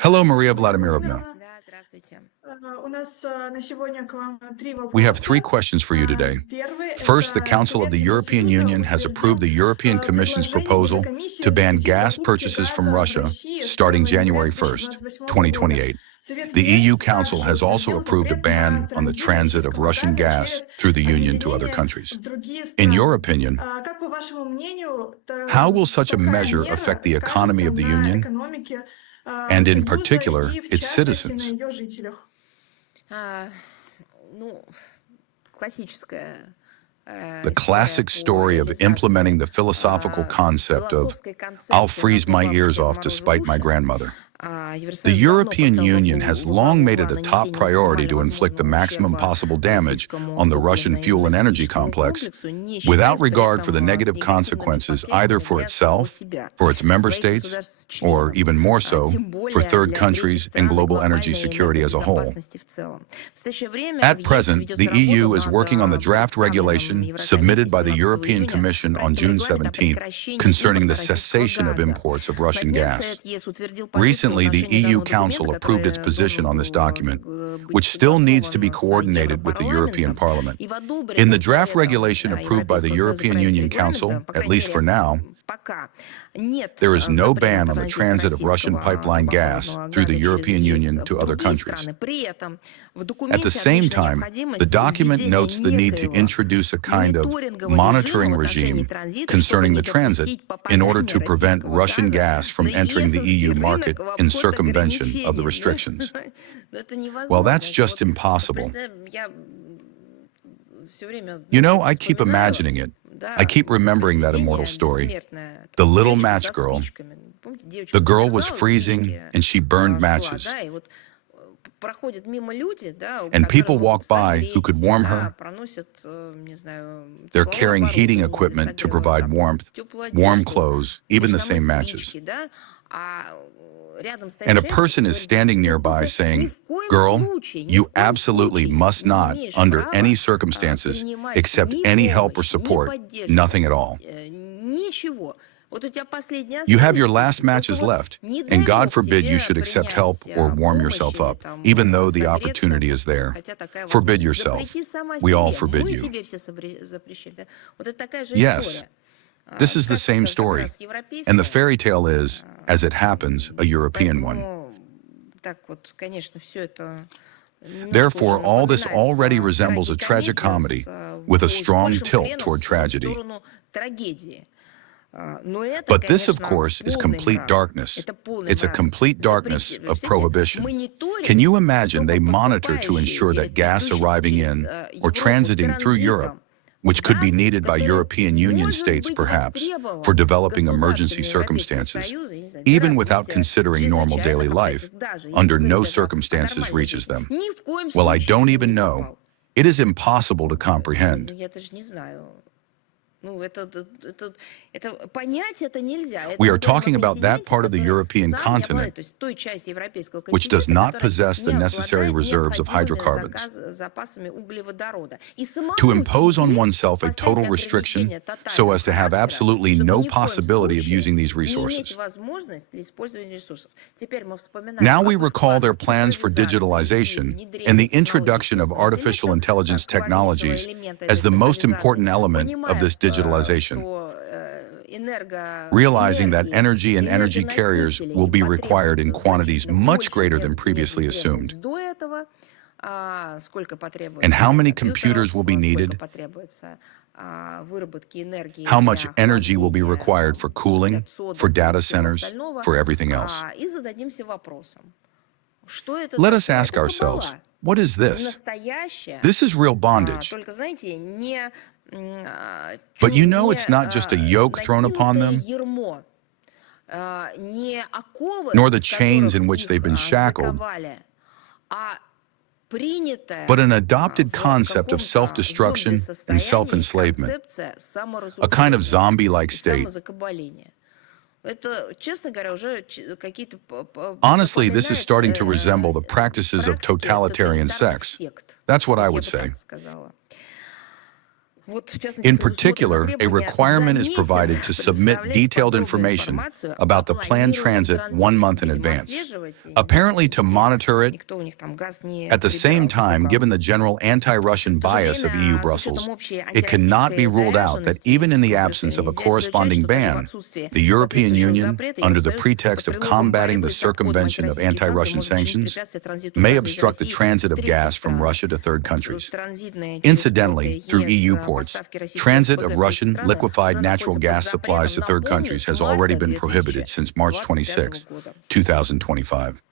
Hello, Maria Vladimirovna. Да, здравствуйте. We have three questions for you today. First, the Council of the European Union has approved the European Commission's proposal to ban gas purchases from Russia starting January 1st, 2028. The EU Council has also approved a ban on the transit of Russian gas through the Union to other countries. In your opinion, how will such a measure affect the economy of the Union, and in particular, its citizens? The classic story of implementing the philosophical concept of, I'll freeze my ears off to spite my grandmother. The European Union has long made it a top priority to inflict the maximum possible damage on the Russian fuel and energy complex, without regard for the negative consequences either for itself, for its member states, or even more so, for third countries and global energy security as a whole. At present, the EU is working on the draft regulation submitted by the European Commission on June 17th concerning the cessation of imports of Russian gas. Recently, the EU Council approved its position on this document, which still needs to be coordinated with the European Parliament. In the draft regulation approved by the European Union Council, at least for now, there is no ban on the transit of Russian pipeline gas through the European Union to other countries. At the same time, the document notes the need to introduce a kind of monitoring regime concerning the transit in order to prevent Russian gas from entering the EU market in circumvention of the restrictions. Well, that's just impossible. You know, I keep imagining it. I keep remembering that immortal story. The little match girl. The girl was freezing and she burned matches. And people walk by who could warm her. They're carrying heating equipment to provide warmth, warm clothes, even the same matches. And a person is standing nearby saying, "Girl, you absolutely must not, under any circumstances, accept any help or support, nothing at all. You have your last matches left, and God forbid you should accept help or warm yourself up, even though the opportunity is there. Forbid yourself. We all forbid you." Yes. This is the same story, and the fairy tale is, as it happens, a European one. Therefore, all this already resembles a tragicomedy with a strong tilt toward tragedy. But this, of course, is complete darkness. It's a complete darkness of prohibition. Can you imagine they monitor to ensure that gas arriving in or transiting through Europe, which could be needed by European Union states perhaps, for developing emergency circumstances, even without considering normal daily life, under no circumstances reaches them? Well, I don't even know. It is impossible to comprehend. We are talking about that part of the European continent which does not possess the necessary reserves of hydrocarbons. To impose on oneself a total restriction so as to have absolutely no possibility of using these resources. Now we recall their plans for digitalization and the introduction of artificial intelligence technologies as the most important element of this digitalization, realizing that energy and energy carriers will be required in quantities much greater than previously assumed. And how many computers will be needed? How much energy will be required for cooling, for data centers, for everything else? Let us ask ourselves, what is this? This is real bondage. But you know it's not just a yoke thrown upon them, nor the chains in which they've been shackled, but an adopted concept of self-destruction and self-enslavement, a kind of zombie-like state. Honestly, this is starting to resemble the practices of totalitarian sects. That's what I would say. In particular, a requirement is provided to submit detailed information about the planned transit 1 month in advance, apparently to monitor it. At the same time, given the general anti-Russian bias of EU Brussels, it cannot be ruled out that even in the absence of a corresponding ban, the European Union, under the pretext of combating the circumvention of anti-Russian sanctions, may obstruct the transit of gas from Russia to third countries. Incidentally, through EU ports, transit of Russian liquefied natural gas supplies to third countries has already been prohibited since March 26, 2025.